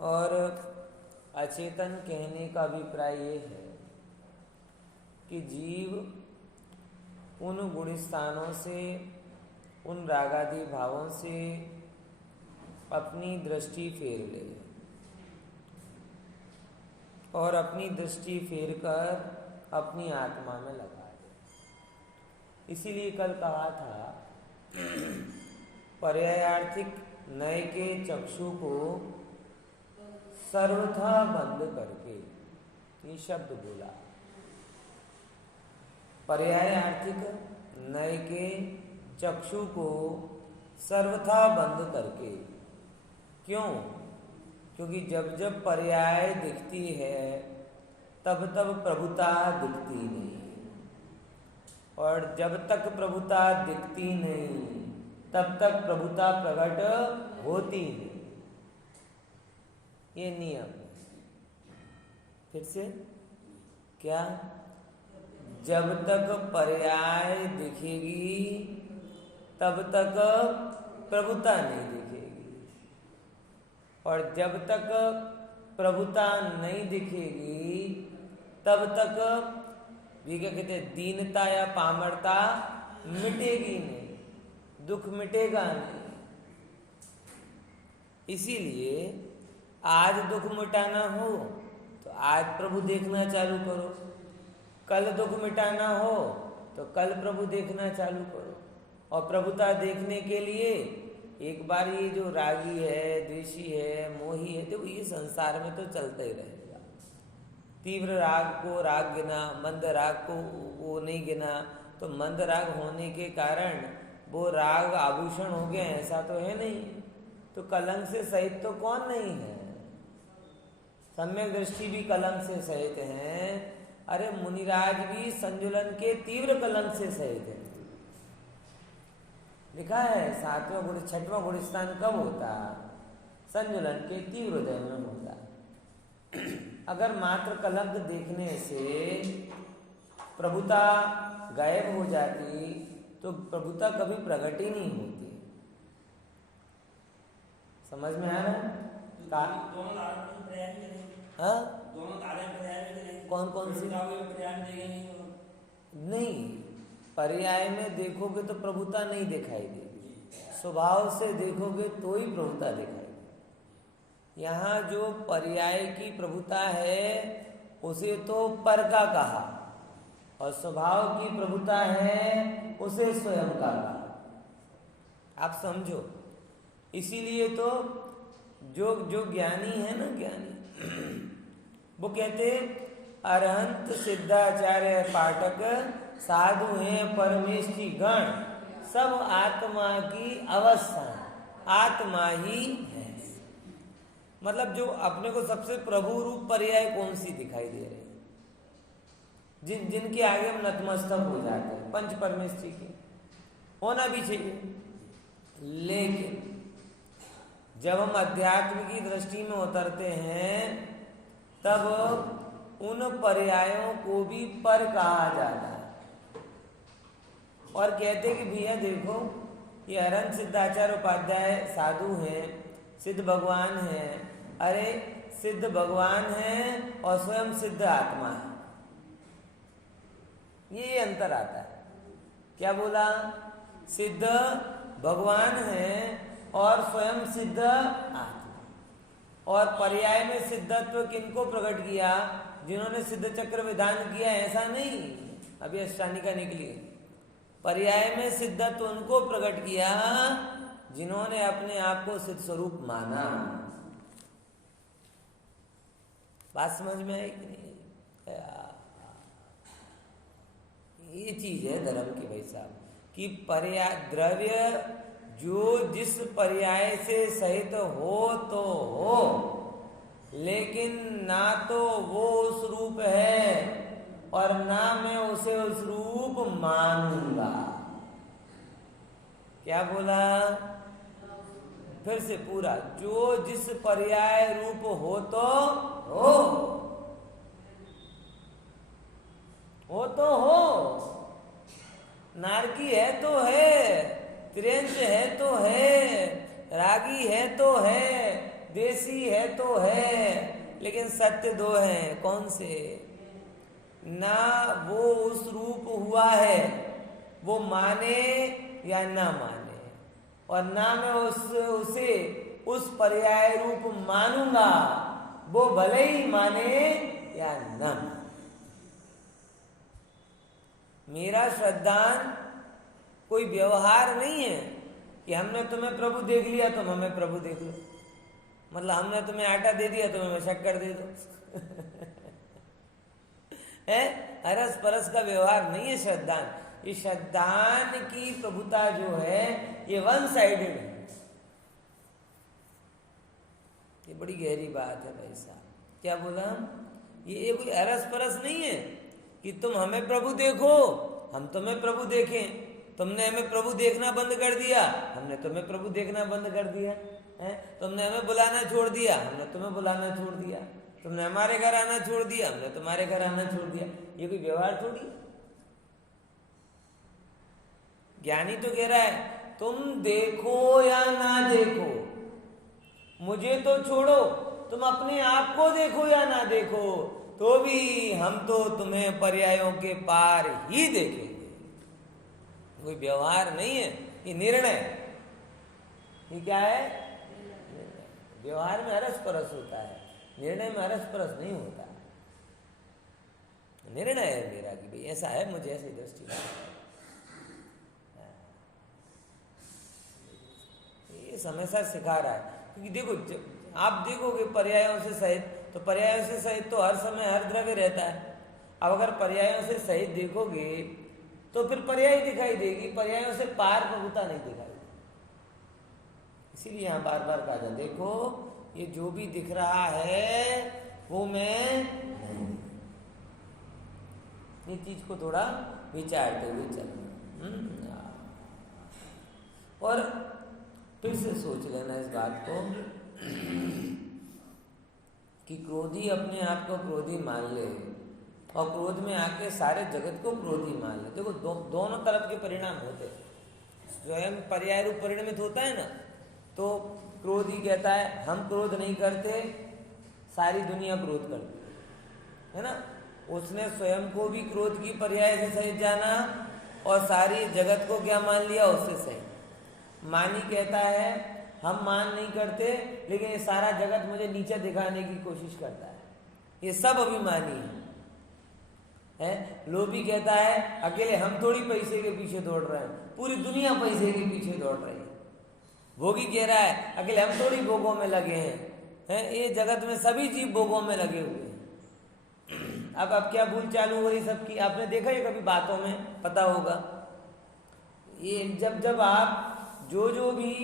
और अचेतन कहने का अभिप्राय ये है कि जीव उन गुण स्थानों से, उन रागादि भावों से अपनी दृष्टि फेर ले और अपनी दृष्टि फेर कर अपनी आत्मा में लगा दे। इसीलिए कल कहा था पर्यायार्थिक नय के चक्षु को सर्वथा बंद करके, ये शब्द बोला। पर्यायार्थिक नय के चक्षु को सर्वथा बंद करके। क्यों? क्योंकि जब जब पर्याय दिखती है तब तब प्रभुता दिखती नहीं, और जब तक प्रभुता दिखती नहीं तब तक प्रभुता प्रकट होती नहीं। ये नियम। फिर से क्या? जब तक पर्याय दिखेगी तब तक प्रभुता नहीं दिखेगी, और जब तक प्रभुता नहीं दिखेगी तब तक ये क्या कहते हैं, दीनता या पामरता मिटेगी नहीं, दुख मिटेगा नहीं। इसीलिए आज दुख मिटाना हो तो आज प्रभु देखना चालू करो, कल दुख मिटाना हो तो कल प्रभु देखना चालू करो। और प्रभुता देखने के लिए एक बार ये जो रागी है, द्वेषी है, मोही है, देखो ये संसार में तो चलता ही रहेगा। तीव्र राग को राग गिना, मंद राग को वो नहीं गिना, तो मंद राग होने के कारण वो राग आभूषण हो गया, ऐसा तो है नहीं। तो कलंक से सहित तो कौन नहीं है? सम्यक दृष्टि भी कलंक से सहित है। अरे मुनिराज भी संजुलन के तीव्र कलंक से सहित है। लिखा है 7वां गुण 6वां गुणस्थान कब होता? संजुलन के तीव्र उदय में होता। अगर मात्र कलंक देखने से प्रभुता गायब हो जाती तो प्रभुता कभी प्रकट ही नहीं होती। समझ में आ रहा है? कौन कौन सी? नहीं, पर्याय में देखोगे तो प्रभुता नहीं दिखाई देगी, स्वभाव से देखोगे तो ही प्रभुता दिखाई देगी। यहाँ जो पर्याय की प्रभुता है उसे तो पर का कहा, और स्वभाव की प्रभुता है उसे स्वयं का कहा। आप समझो। इसीलिए तो जो ज्ञानी है ना, ज्ञानी वो कहते अरहंत सिद्धाचार्य पाठक साधु हैं परमेष्ठी गण, सब आत्मा की अवस्था, आत्मा ही है। मतलब जो अपने को सबसे प्रभु रूप पर्याय कौन सी दिखाई दे रही, जिनके आगे हम नतमस्तक हो जाते हैं, पंच परमेष्ठी की होना भी चाहिए। लेकिन जब हम अध्यात्म की दृष्टि में उतरते हैं तब उन पर्यायों को भी पर कहा जाता है, और कहते कि भैया देखो ये अरहंत सिद्धाचार्य उपाध्याय साधु हैं, सिद्ध भगवान हैं। अरे सिद्ध भगवान हैं और स्वयं सिद्ध आत्मा है, ये अंतर आता है। क्या बोला? सिद्ध भगवान हैं और स्वयं सिद्ध आत्मा। और पर्याय में सिद्धत्व किनको प्रकट किया? जिन्होंने सिद्ध चक्र विधान किया, ऐसा नहीं। अभी अष्टानिका निकली। पर्याय में सिद्धत्व उनको प्रकट किया जिन्होंने अपने आप को सिद्ध स्वरूप माना। बात समझ में आई कि नहीं? ये चीज है धर्म की भाई साहब, कि पर्याय द्रव्य जो जिस पर्याय से सहित हो तो हो, लेकिन ना तो वो उस रूप है और ना मैं उसे उस रूप मानूंगा। क्या बोला? फिर से पूरा, जो जिस पर्याय रूप हो तो हो तो हो। नारकी है तो है, त्रियंश है तो है, रागी है तो है, देसी है तो है, लेकिन सत्य दो हैं। कौन से? ना वो उस रूप हुआ है, वो माने या ना माने, और ना मैं उसे उस पर्याय रूप मानूंगा, वो भले ही माने या ना। मेरा श्रद्धान कोई व्यवहार नहीं है कि हमने तुम्हें प्रभु देख लिया तुम हमें प्रभु देख लो, मतलब हमने तुम्हें आटा दे दिया तुम हमें शक्कर दे दो। है हरस परस का व्यवहार नहीं है श्रद्धान। ये श्रद्धान की प्रभुता जो है ये वन साइडेड है। ये बड़ी गहरी बात है भाई साहब। क्या बोला? ये कोई हरस परस नहीं है कि तुम हमें प्रभु देखो हम तुम्हें प्रभु देखें। तुमने हमें प्रभु देखना बंद कर दिया, हमने तुम्हें प्रभु देखना बंद कर दिया है। तुमने हमें बुलाना छोड़ दिया, हमने तुम्हें बुलाना छोड़ दिया। तुमने हमारे घर आना छोड़ दिया, हमने तुम्हारे घर आना छोड़ दिया। ये कोई व्यवहार थोड़ी। ज्ञानी तो कह रहा है तुम देखो या ना देखो, मुझे तो छोड़ो, तुम अपने आप को देखो या ना देखो, तो भी हम तो तुम्हें पर्यायों के पार ही देखेंगे। कोई व्यवहार नहीं है, ये निर्णय। ये क्या है? व्यवहार में हरस परस होता है, निर्णय में हरस परस नहीं होता। निर्णय है मेरा कि भाई ऐसा है, मुझे ऐसी दृष्टि है। ये समय साथ सिखा रहा है। क्योंकि देखो आप देखोगे पर्यायों से सहित, तो पर्यायों से सहित तो हर समय हर द्रव्य रहता है। अब अगर पर्यायों से सहित देखोगे तो फिर पर्याय दिखाई देगी, पर्यायों से पार प्रभुता नहीं दिखाई देगी। इसीलिए यहां बार बार कहा जाए देखो ये जो भी दिख रहा है वो मैं नहीं। ये चीज को थोड़ा विचारते हुए चलना और फिर से सोच लेना इस बात को कि क्रोधी अपने आप को क्रोधी मान ले और क्रोध में आके सारे जगत को क्रोधी मान ले। देखो दोनों तरफ के परिणाम होते हैं। स्वयं पर्याय रूप परिणमित होता है ना, तो क्रोधी कहता है हम क्रोध नहीं करते, सारी दुनिया क्रोध करती है ना। उसने स्वयं को भी क्रोध की पर्याय से सहित जाना और सारी जगत को क्या मान लिया, उससे सहित। मानी कहता है हम मान नहीं करते, लेकिन ये सारा जगत मुझे नीचे दिखाने की कोशिश करता है, ये सब अभिमानी है। लोभी कहता है अकेले हम थोड़ी पैसे के पीछे दौड़ रहे हैं, पूरी दुनिया पैसे के पीछे दौड़ रही है। भोगी कह रहा है अकेले हम थोड़ी भोगों में लगे हैं, ये जगत में सभी जीव भोगों में लगे हुए हैं। अब क्या भूल चालू हो रही सबकी, आपने देखा है कभी बातों में, पता होगा। ये जब आप जो भी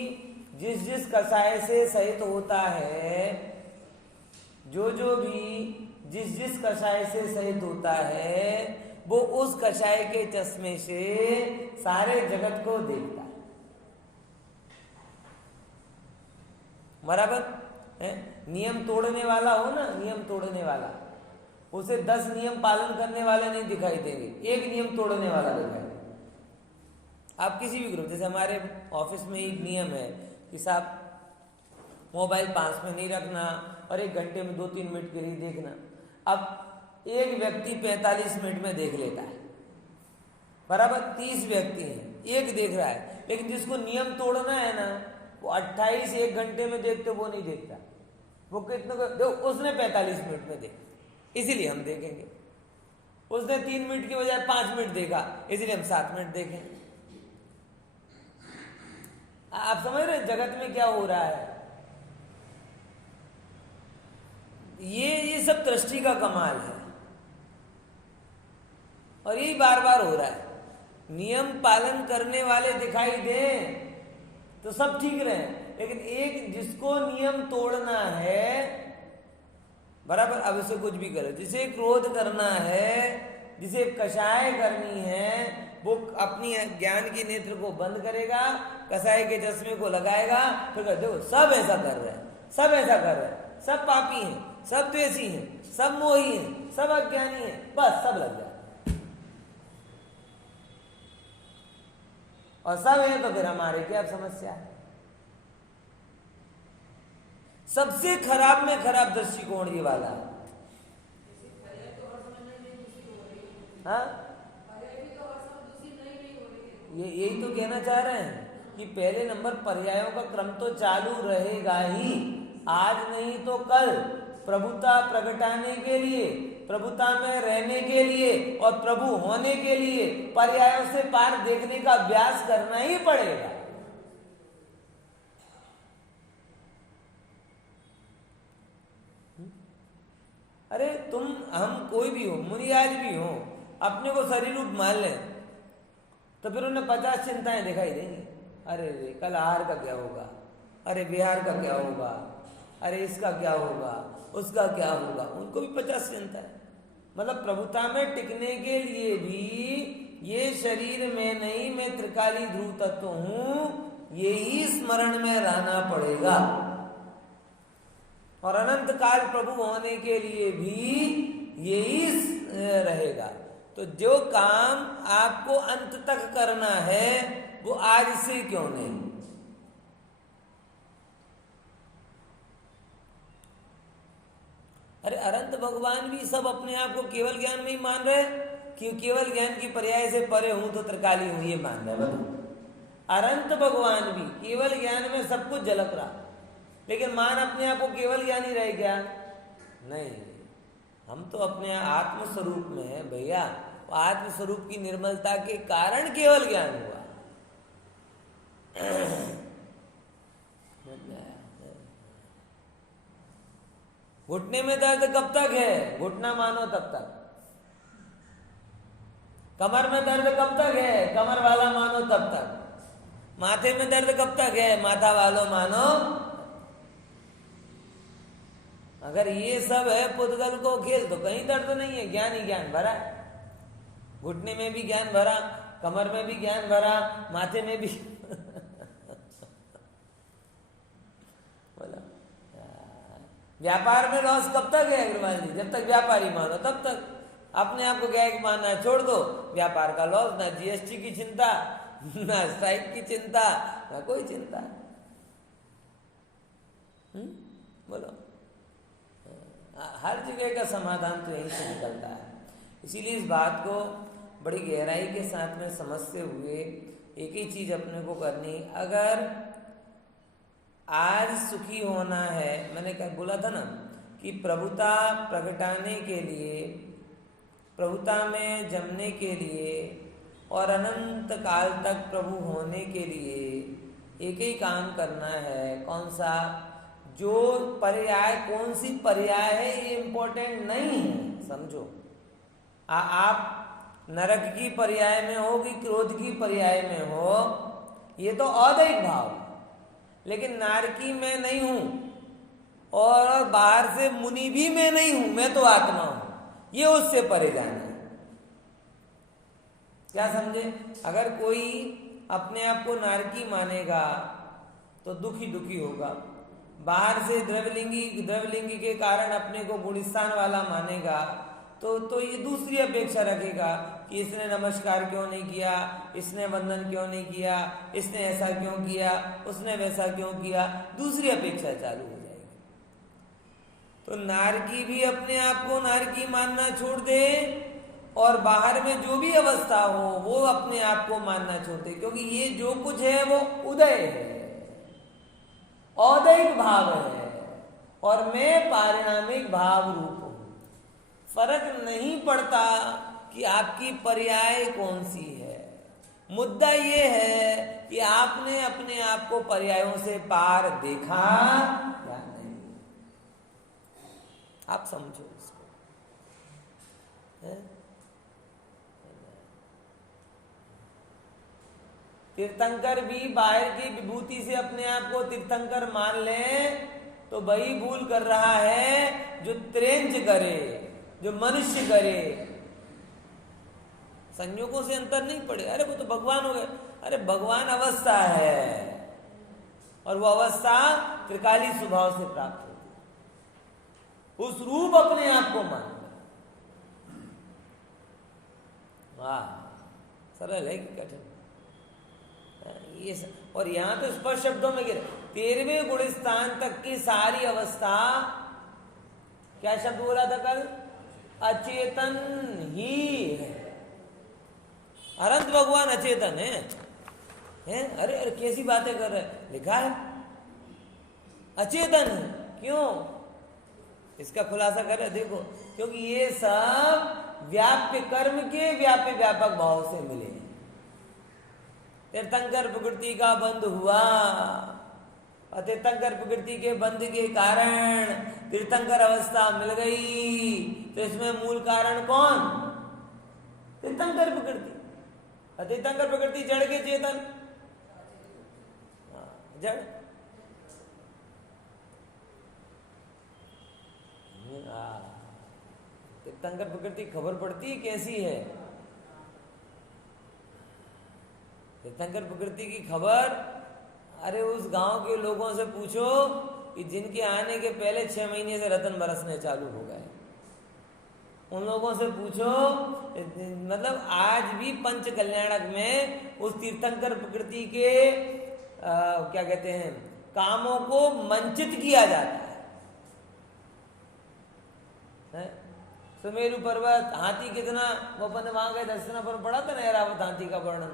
जिस कसाय से सहित होता है, जो भी जिस कषाय से सहित होता है, वो उस कषाय के चश्मे से सारे जगत को देखता है। बराबर है? नियम तोड़ने वाला हो ना, नियम तोड़ने वाला, उसे 10 नियम पालन करने वाले नहीं दिखाई देंगे, एक नियम तोड़ने वाला दिखाई देगा। आप किसी भी ग्रुप, जैसे हमारे ऑफिस में एक नियम है कि साहब मोबाइल पास में नहीं रखना और 1 घंटे में 2-3 मिनट के लिए देखना। अब एक व्यक्ति 45 मिनट में देख लेता है, बराबर 30 व्यक्ति हैं, एक देख रहा है, लेकिन जिसको नियम तोड़ना है ना, वो 28 1 घंटे में देखते, वो नहीं देखता। वो कितने को उसने 45 मिनट में देखा, इसीलिए हम देखेंगे। उसने 3 मिनट की बजाय 5 मिनट देखा, इसीलिए हम 7 मिनट देखेंगे। आप समझ रहे जगत में क्या हो रहा है? ये सब दृष्टि का कमाल है और यही बार बार हो रहा है। नियम पालन करने वाले दिखाई दें तो सब ठीक रहे, लेकिन एक जिसको नियम तोड़ना है, बराबर, अब इसे कुछ भी करो, जिसे क्रोध करना है, जिसे कषाय करनी है, वो अपनी ज्ञान की नेत्र को बंद करेगा, कसाई के चश्मे को लगाएगा, फिर देखो सब ऐसा कर रहे हैं, सब ऐसा कर रहे हैं, सब पापी हैं, सब द्वेषी हैं, सब मोही हैं, सब अज्ञानी हैं, बस सब लग जाए। और सब है तो फिर हमारे क्या समस्या है? सबसे खराब में खराब दृष्टिकोण ये वाला है। हाँ, ये यही तो कहना चाह रहे हैं कि पहले नंबर पर्यायों का क्रम तो चालू रहेगा ही, आज नहीं तो कल प्रभुता प्रगटाने के लिए, प्रभुता में रहने के लिए और प्रभु होने के लिए पर्यायों से पार देखने का अभ्यास करना ही पड़ेगा। अरे तुम हम कोई भी हो, मुनिराज भी हो, अपने को शरीर रूप मान लें तो फिर उन्हें 50 चिंताएं दिखाई देंगी। अरे रे कल आहार का क्या होगा, अरे विहार का क्या होगा, अरे इसका क्या होगा, उसका क्या होगा, उनको भी 50 चिंता है। मतलब प्रभुता में टिकने के लिए भी ये शरीर में नहीं, मैं त्रिकाली ध्रुव तत्व हूं, यही स्मरण में रहना पड़ेगा। और अनंत काल प्रभु होने के लिए भी यही रहेगा। तो जो काम आपको अंत तक करना है वो आज से क्यों नहीं? अरे अनंत भगवान भी सब अपने आप को केवल ज्ञान में ही मान रहे कि केवल ज्ञान की पर्याय से परे हूं तो त्रिकाली हूं, ये मान रहे। बताओ, अनंत भगवान भी केवल ज्ञान में सब कुछ झलक रहा, लेकिन मान अपने आप को केवल ज्ञानी रहे क्या? नहीं, हम तो अपने आत्म स्वरूप में है भैया। आत्म स्वरूप की निर्मलता के कारण केवल ज्ञान हुआ। घुटने में दर्द कब तक है? घुटना मानो तब तक। कमर में दर्द कब तक है? कमर वाला मानो तब तक। माथे में दर्द कब तक है? माथा वालों मानो। अगर ये सब है पुद्गल को खेल तो कहीं दर्द नहीं है, ज्ञान ही ज्ञान भरा है। घुटने में भी ज्ञान भरा, कमर में भी ज्ञान भरा, माथे में भी बोला। व्यापार में लॉस कब तक है अग्रवाल जी? जब तक व्यापारी मानो तब तक। अपने आप को गायक मानना छोड़ दो, व्यापार का लॉस, ना जीएसटी की चिंता, ना स्ट्राइक की चिंता, ना कोई चिंता। बोलो, हर जगह का समाधान तो यहीं से निकलता है। इसीलिए इस बात को बड़ी गहराई के साथ में समझते हुए एक ही चीज अपने को करनी, अगर आज सुखी होना है, मैंने क्या बोला था ना कि प्रभुता प्रगटाने के लिए, प्रभुता में जमने के लिए और अनंत काल तक प्रभु होने के लिए एक ही काम करना है। कौन सा? जो पर्याय, कौन सी पर्याय है ये इम्पोर्टेंट नहीं है, समझो। आप नरक की पर्याय में हो कि क्रोध की पर्याय में हो, ये तो औदैहिक भाव। लेकिन नारकी में नहीं हूं और बाहर से मुनि भी मैं नहीं हूं, मैं तो आत्मा हूं, ये उससे परे जाना है। क्या समझे? अगर कोई अपने आप को नारकी मानेगा तो दुखी दुखी होगा, बाहर से द्रव्यलिंगी के कारण अपने को गुणस्थान वाला मानेगा तो ये दूसरी अपेक्षा रखेगा कि इसने नमस्कार क्यों नहीं किया, इसने वंदन क्यों नहीं किया, इसने ऐसा क्यों किया, उसने वैसा क्यों किया, दूसरी अपेक्षा चालू हो जाएगी। तो नारकी भी अपने आप को नारकी मानना छोड़ दे और बाहर में जो भी अवस्था हो वो अपने आप को मानना छोड़ दे, क्योंकि ये जो कुछ है वो उदय है, औदैहिक भाव है और मैं पारिणामिक भाव रूप हूं। फर्क नहीं पड़ता कि आपकी पर्याय कौन सी है, मुद्दा ये है कि आपने अपने आप को पर्यायों से पार देखा या नहीं। आप समझो इसको। तीर्थंकर भी बाहर की विभूति से अपने आप को तीर्थंकर मान ले तो वही भूल कर रहा है जो त्रेंच करे, जो मनुष्य करे। संयोगों से अंतर नहीं पड़े, अरे वो तो भगवान हो गए। अरे भगवान अवस्था है और वो अवस्था त्रिकाली स्वभाव से प्राप्त होती है। उस रूप अपने आप को मान। वाह, सरल है कि कठिन? ये और यहां तो स्पष्ट शब्दों में गिरे, 13वें गुण स्थान तक की सारी अवस्था, क्या शब्द बोला था कल, अचेतन ही है। अनंत भगवान अचेतन है? अरे अरे कैसी बातें कर रहे हैं, लिखा है अचेतन है। क्यों? इसका खुलासा करें, देखो, क्योंकि ये सब व्याप्य कर्म के व्याप्य व्यापक भाव से मिले। तीर्थंकर प्रकृति का बंध हुआ, और तीर्थंकर प्रकृति के बंध के कारण तीर्थंकर अवस्था मिल गई। तो इसमें मूल कारण कौन? तीर्थंकर प्रकृति। तीर्थंकर प्रकृति जड़ के चेतन, जड़। तीर्थंकर प्रकृति खबर पड़ती कैसी है? तीर्थंकर प्रकृति की खबर, अरे उस गांव के लोगों से पूछो कि जिनके आने के पहले 6 महीने से रतन बरसने चालू हो गए। उन लोगों से पूछो, मतलब आज भी पंच कल्याणक में उस तीर्थंकर प्रकृति के क्या कहते हैं, कामों को मंचित किया जाता है। सुमेरु पर्वत, हाथी कितना, वो अपन वहां गए दर्शन पर पड़ा था ना, ऐरावत हाथी का वर्णन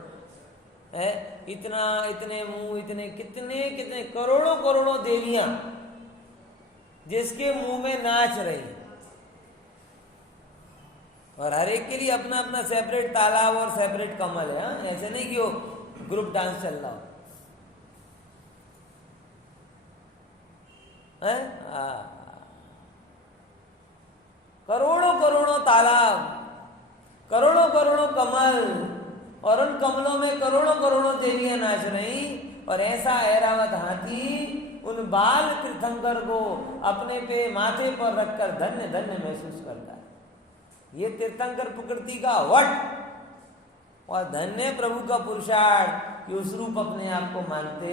है। इतना, इतने मुंह, इतने कितने कितने करोड़ों करोड़ों देवियां जिसके मुंह में नाच रही, और हर एक के लिए अपना अपना सेपरेट तालाब और सेपरेट कमल है। ऐसे नहीं कि वो ग्रुप डांस चल रहा हो है। करोड़ों करोड़ों तालाब, करोड़ों करोड़ों कमल, और उन कमलों में करोड़ों करोड़ों देवियां नाच रही। और ऐसा ऐरावत हाथी उन बाल तीर्थंकर को अपने पे माथे पर रखकर धन्य धन्य महसूस करता है। ये तीर्थंकर प्रकृति का वट, और धन्य प्रभु का पुरुषार्थ कि उस रूप अपने आप को मानते।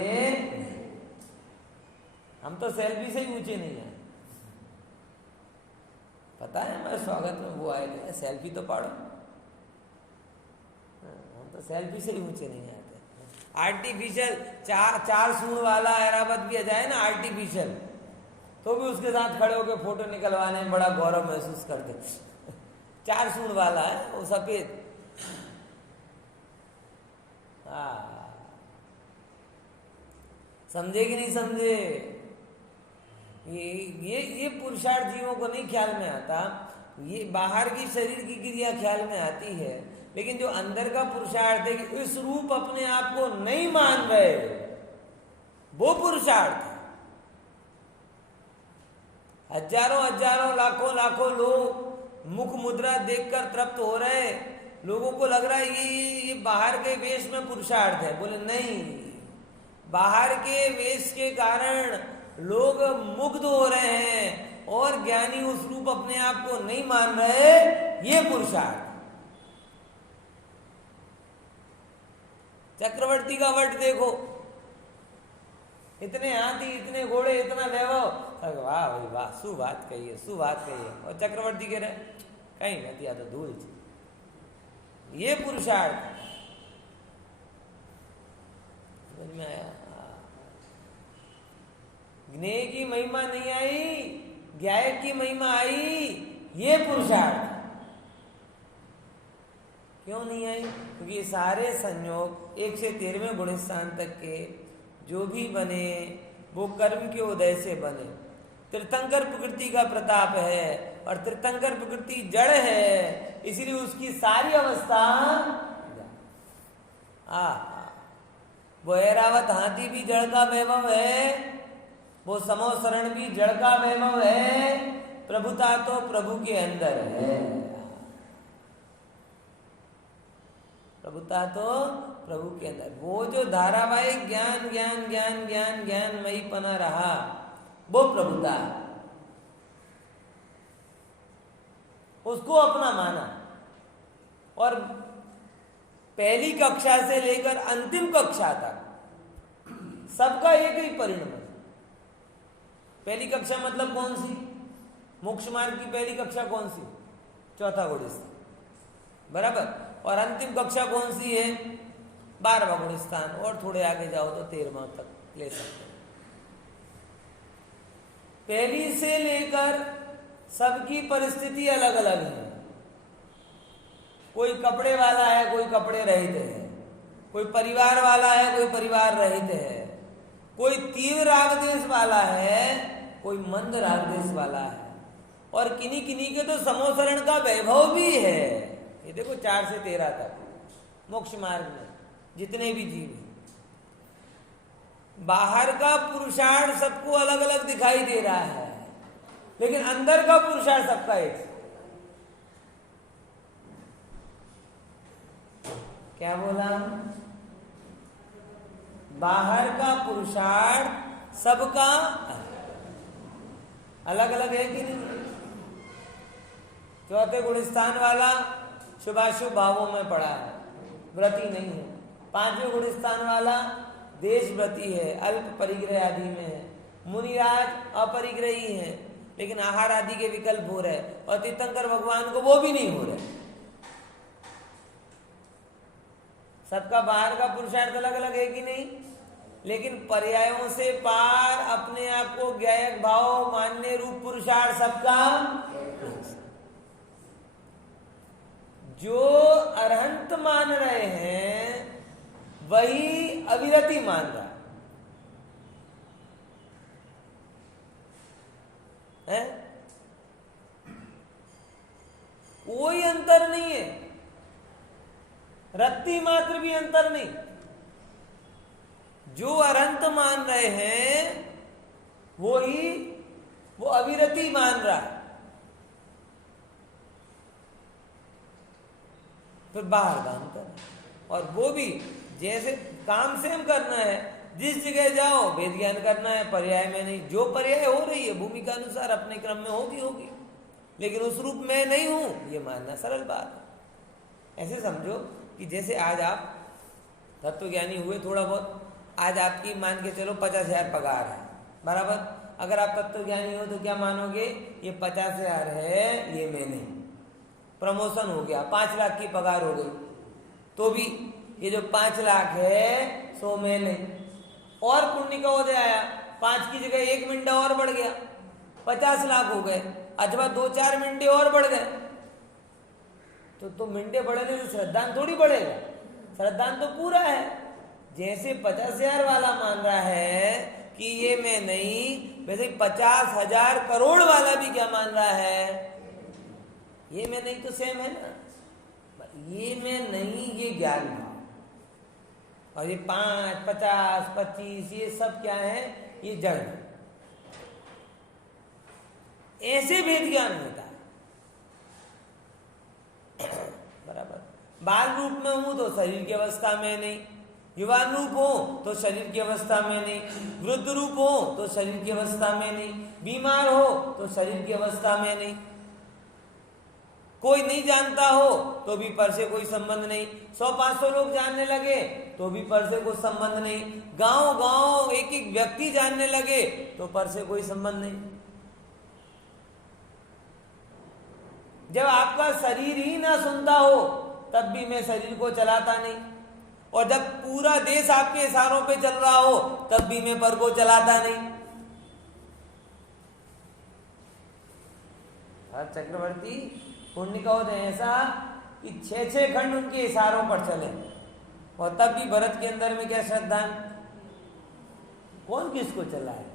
हम तो सेल्फी से ही ऊंचे नहीं है, पता है। हमारे स्वागत में वो आए थे, सेल्फी तो पाड़ो। हम तो सेल्फी से ही ऊंचे नहीं आते। आर्टिफिशियल चार सूंड वाला ऐरावत भी आ जाए ना आर्टिफिशियल, तो भी उसके साथ खड़े होकर फोटो निकलवाने में बड़ा गौरव महसूस करते। 4 सूंड वाला है वो, सफेद। समझे कि नहीं समझे? ये पुरुषार्थ जीवों को नहीं ख्याल में आता। ये बाहर की शरीर की क्रिया ख्याल में आती है, लेकिन जो अंदर का पुरुषार्थ है कि इस रूप अपने आप को नहीं मान रहे, वो पुरुषार्थ है। हजारों हजारों लाखों लाखों लोग मुख मुद्रा देखकर तृप्त हो रहे, लोगों को लग रहा है ये बाहर के वेश में पुरुषार्थ है। बोले नहीं, बाहर के वेश के कारण लोग मुग्ध हो रहे हैं और ज्ञानी उस रूप अपने आप को नहीं मान रहे, ये पुरुषार्थ। चक्रवर्ती का वट देखो, इतने हाथी, इतने घोड़े, इतना वैभव, वाह भाई वाह, सु बात कही है, सु बात कही है। और चक्रवर्ती कह रहे कहीं मत, या तो धूल। ये पुरुषार्थ समझ में आया? ज्ञेय की महिमा नहीं आई, ज्ञाय की महिमा आई। ये पुरुषार्थ क्यों नहीं आई? क्योंकि ये सारे संयोग 1 से 13वें गुण स्थान तक के जो भी बने वो कर्म के उदय से बने। तीर्थंकर प्रकृति का प्रताप है, और तीर्थंकर प्रकृति जड़ है, इसीलिए उसकी सारी अवस्था वो ऐरावत हाथी भी जड़ का वैभव है, वो समोसरण भी जड़ का वैभव है। प्रभुता तो प्रभु के अंदर है, प्रभुता तो प्रभु के अंदर। वो जो धारावाहिक ज्ञान ज्ञान ज्ञान ज्ञान ज्ञानमयी पना रहा, वो प्रभुता, उसको अपना माना। और पहली कक्षा से लेकर अंतिम कक्षा तक सबका एक ही परिणाम। पहली कक्षा मतलब कौन सी? मोक्ष मार्ग की पहली कक्षा कौन सी? 4था गुण स्थान, बराबर। और अंतिम कक्षा कौन सी है? 12वां गुण स्थान, और थोड़े आगे जाओ तो 13वां तक ले सकते हैं। पहली से लेकर सबकी परिस्थिति अलग अलग है। कोई कपड़े वाला है, कोई कपड़े रहित है, कोई परिवार वाला है, कोई परिवार रहित है, कोई तीव्र राग देश वाला है, कोई मंद राग देश वाला है, और किन्हीं किन्हीं के तो समोसरण का वैभव भी है। ये देखो 4 से 13 तक मोक्ष मार्ग में जितने भी जीव हैं, बाहर का पुरुषार्थ सबको अलग अलग दिखाई दे रहा है, लेकिन अंदर का पुरुषार्थ सबका एक। क्या बोला? बाहर का पुरुषार्थ सबका अलग अलग है कि नहीं? चौथे गुण स्थान वाला शुभाशुभ भावों में पड़ा है, व्रती नहीं है। 5वें गुण स्थान वाला देश व्रती है, अल्प परिग्रह आदि में है। मुनिराज अपरिग्रही है, लेकिन आहार आदि के विकल्प हो रहे, और तीर्थंकर भगवान को वो भी नहीं हो रहे। सबका बाहर का पुरुषार्थ अलग अलग है कि नहीं? लेकिन पर्यायों से पार अपने आप को ज्ञायक भाव मानने रूप पुरुषार्थ सबका। जो अरहंत मान रहे हैं वही अविरति मान रहा है। कोई अंतर नहीं है, रत्ती मात्र भी अंतर नहीं। जो अरंत मान रहे हैं वो अविरति मान रहा है। फिर बाहर का अंतर, और वो भी जैसे काम सेम करना है, जिस जगह जाओ वेद ज्ञान करना है, पर्याय में नहीं। जो पर्याय हो रही है भूमिका अनुसार अपने क्रम में होगी, लेकिन उस रूप में नहीं हूं, ये मानना सरल बात है। ऐसे समझो कि जैसे आज आप तत्वज्ञानी हुए थोड़ा बहुत, आज आपकी मान के चलो 50,000 पगार है, बराबर। अगर आप तत्वज्ञानी हो तो क्या मानोगे? ये 50,000 है, ये मैं नहीं। प्रमोशन हो गया, 5 लाख की पगार हो गई, तो भी ये जो 5 लाख है सो मैं नहीं। और पुण्य का उदय आया, 5 की जगह 1 मिंडा और बढ़ गया, 50 लाख हो गए, अथवा 2-4 मिंडे और बढ़ गए। तो मिंडे बढ़ने से श्रद्धान थोड़ी बढ़ेगा, श्रद्धान तो पूरा है। जैसे 50,000 वाला मान रहा है कि ये मैं नहीं, वैसे 50,000 करोड़ वाला भी क्या मान रहा है? ये मैं नहीं तो सेम है ना। ये मैं नहीं, ये ज्ञान भाव। और ये 5, 50, 25 ये सब क्या है? ये जड़। ऐसे भेद ज्ञान होता है, बराबर। बाल रूप में हूं तो शरीर की अवस्था में नहीं, युवान रूप हो तो शरीर की अवस्था में नहीं, वृद्ध रूप हो तो शरीर की अवस्था में नहीं, बीमार हो तो शरीर की अवस्था में नहीं, कोई नहीं जानता हो तो भी पर से कोई संबंध नहीं, 100-500 लोग जानने लगे तो भी पर से कोई संबंध नहीं, गांव-गांव एक-एक व्यक्ति जानने लगे तो पर से कोई संबंध नहीं। जब आपका शरीर ही ना सुनता हो तब भी मैं शरीर को चलाता नहीं, और जब पूरा देश आपके इशारों पे चल रहा हो तब भी मैं पर को चलाता नहीं। हर चक्रवर्ती पुण्य का होता है ऐसा कि 6-6 खंड उनके इशारों पर चले, और तब भी भरत के अंदर में क्या श्रद्धा? कौन किसको चला है?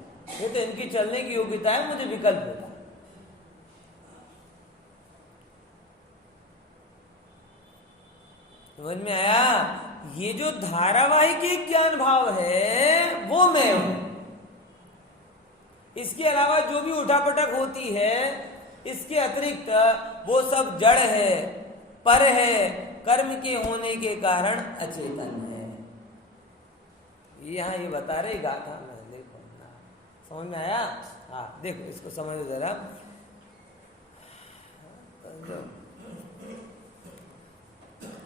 ये तो इनकी चलने की योग्यता है, मुझे विकल्प होता है। समझ में आया? ये जो धारावाहिक ज्ञान भाव है वो मैं हूं। इसके अलावा जो भी उठापटक होती है, इसके अतिरिक्त वो सब जड़ है, पर है, कर्म के होने के कारण अचेतन है। यहां ये बता रहे गाथा में, देखो समझ में आया? हाँ देखो इसको समझो जरा।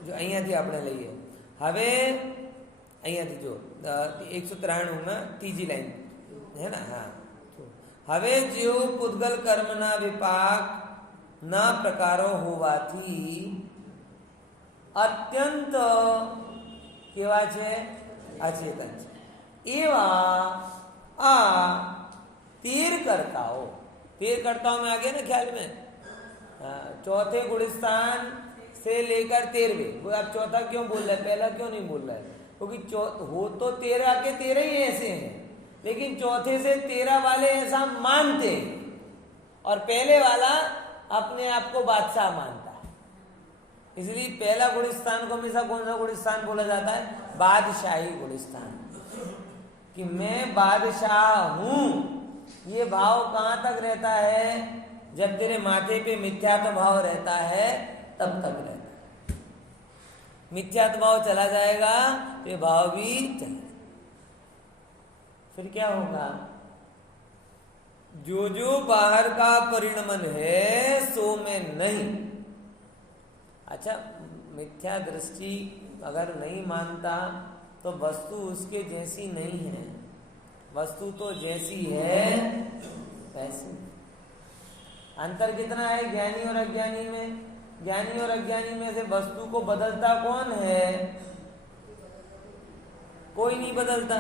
जो અહીંયાથી આપણે લઈએ, હવે અહીંયાથી જો 193 માં ત્રીજી લાઈન है ना। हाँ, હવે જેઓ પૂતગલ કર્મના વિપાક ના પ્રકારો હોવાથી અત્યંત કેવા છે? અચેતન છે, એવા આ तीर करताओ। तीर करताओ में आ गया ना ख्याल में। चौथे गुणस्थान से लेकर 13वें, वो आप चौथा क्यों बोल रहे हैं, पहला क्यों नहीं बोल रहा है? क्योंकि हो तो 13 के 13 ही ऐसे हैं, लेकिन चौथे से 13 वाले ऐसा मानते हैं और पहले वाला अपने आप को बादशाह मानता है। इसलिए पहला गुणस्थान को हमेशा कौन सा गुणस्थान बोला जाता है? बादशाही गुणस्थान, कि मैं बादशाह हूं। ये भाव कहां तक रहता है? जब तेरे माथे पे मिथ्यात्व भाव रहता है तब तक रहता है। मिथ्यात्व भाव चला जाएगा तो ये भाव भी चला, फिर क्या होगा? जो जो बाहर का परिणमन है सो में नहीं। अच्छा, मिथ्या दृष्टि अगर नहीं मानता तो वस्तु उसके जैसी नहीं है, वस्तु तो जैसी है वैसी। अंतर कितना है ज्ञानी और अज्ञानी में? ज्ञानी और अज्ञानी में से वस्तु को बदलता कौन है? कोई नहीं बदलता।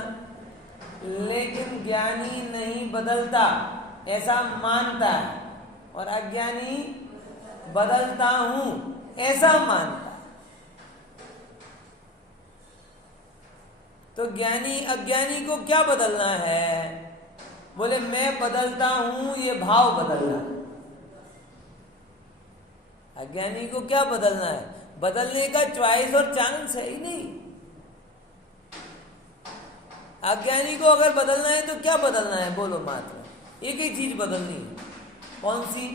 लेकिन ज्ञानी नहीं बदलता ऐसा मानता है, और अज्ञानी बदलता हूं ऐसा मानता। तो ज्ञानी अज्ञानी को क्या बदलना है? बोले मैं बदलता हूं, ये भाव बदलना है। अज्ञानी को क्या बदलना है? बदलने का चॉइस और चांस है ही नहीं। अज्ञानी को अगर बदलना है तो क्या बदलना है? बोलो, मात्र एक ही चीज बदलनी है। कौन सी?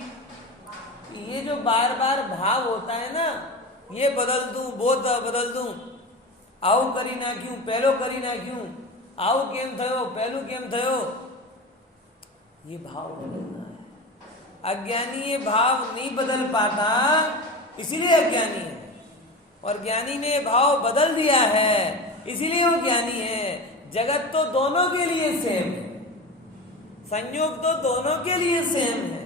ये जो बार बार भाव होता है ना, ये बदल दूं, वो बदल दूं, आऊ करी ना क्यों, पहलो करी ना क्यों, आऊ केम थयो, पहलू केम थयो, ये भाव बदलना है। अज्ञानी ये भाव नहीं बदल पाता, इसीलिए अज्ञानी है। और ज्ञानी ने भाव बदल दिया है, इसीलिए वो ज्ञानी है। जगत तो दोनों के लिए सेम है, संयोग तो दोनों के लिए सेम है।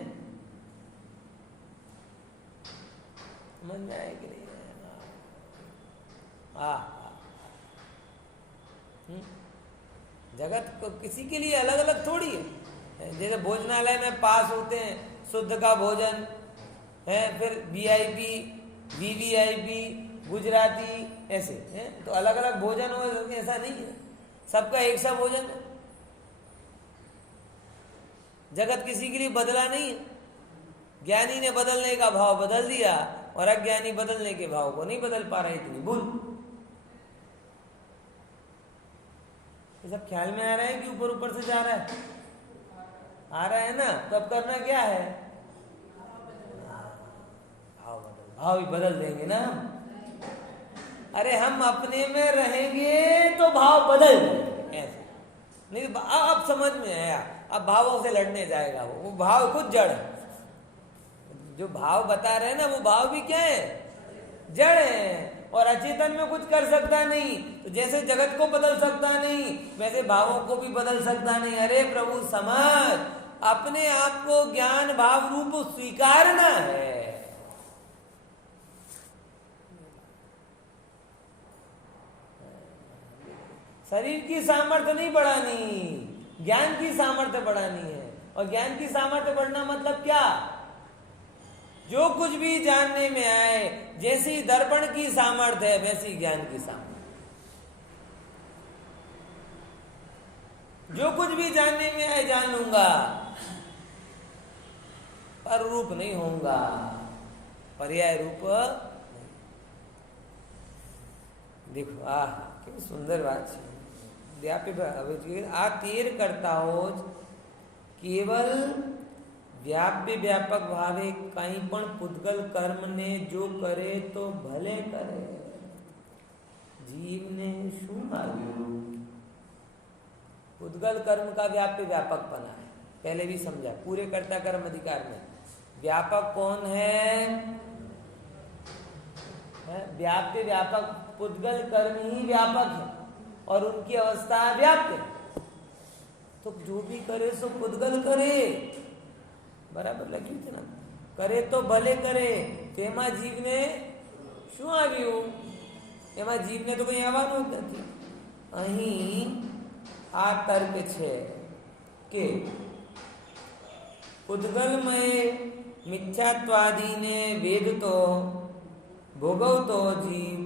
समझ में आए कि नहीं? जगत को किसी के लिए अलग अलग थोड़ी है। जैसे भोजनालय में पास होते हैं शुद्ध का भोजन है, फिर VIP, VVIP, गुजराती, ऐसे है, तो अलग अलग भोजन हो, ऐसा नहीं है, सबका एक सा भोजन है। जगत किसी के लिए बदला नहीं है। ज्ञानी ने बदलने का भाव बदल दिया और अज्ञानी बदलने के भाव को नहीं बदल पा रहे। इतनी भूल। ये सब ख्याल में आ रहा है कि ऊपर ऊपर से जा रहा है? आ रहा है ना? तो अब करना क्या है? भाव ही बदल देंगे ना। अरे हम अपने में रहेंगे तो भाव बदल देंगे, ऐसे नहीं। अब समझ में आया, अब भावों से लड़ने जाएगा वो भाव खुद जड़ है। जो भाव बता रहे हैं ना, वो भाव भी क्या है? जड़ है। और अचेतन में कुछ कर सकता नहीं। तो जैसे जगत को बदल सकता नहीं, वैसे भावों को भी बदल सकता नहीं। अरे प्रभु समझ, अपने आप को ज्ञान भाव रूप स्वीकारना है। शरीर की सामर्थ्य नहीं बढ़ानी, ज्ञान की सामर्थ्य बढ़ानी है। और ज्ञान की सामर्थ्य बढ़ना मतलब क्या? जो कुछ भी जानने में आए, जैसी दर्पण की सामर्थ्य है वैसी ज्ञान की सामर्थ्य। जो कुछ भी जानने में आए जान लूंगा, पर रूप नहीं होऊंगा, पर्याय रूप नहीं। देखो कितनी सुंदर बात है। आ तीर करता हो केवल व्याप्य व्यापक भावे कहीं पण पुद्गल कर्म ने जो करे तो भले करे, जीव ने शू मार्ग्यू। पुद्गल कर्म का व्याप्य व्यापक बना है, पहले भी समझा। पूरे कर्ता कर्म अधिकार में व्यापक कौन है? व्याप्य व्यापक, पुद्गल कर्म ही व्यापक है और उनकी अवस्था व्याप्य। तो जो भी करे सो पुद्गल करे, बराबर लगी थी ना? करे तो भले करे। तेमा जीव ने शू आव्यू? एमा जीव ने तो कहीं આવવાનું જ નથી। અહીં આ તર્ક છે કે उद्गलमय मिथ्यात्वादी ने वेद तो ભોગવતો જીવ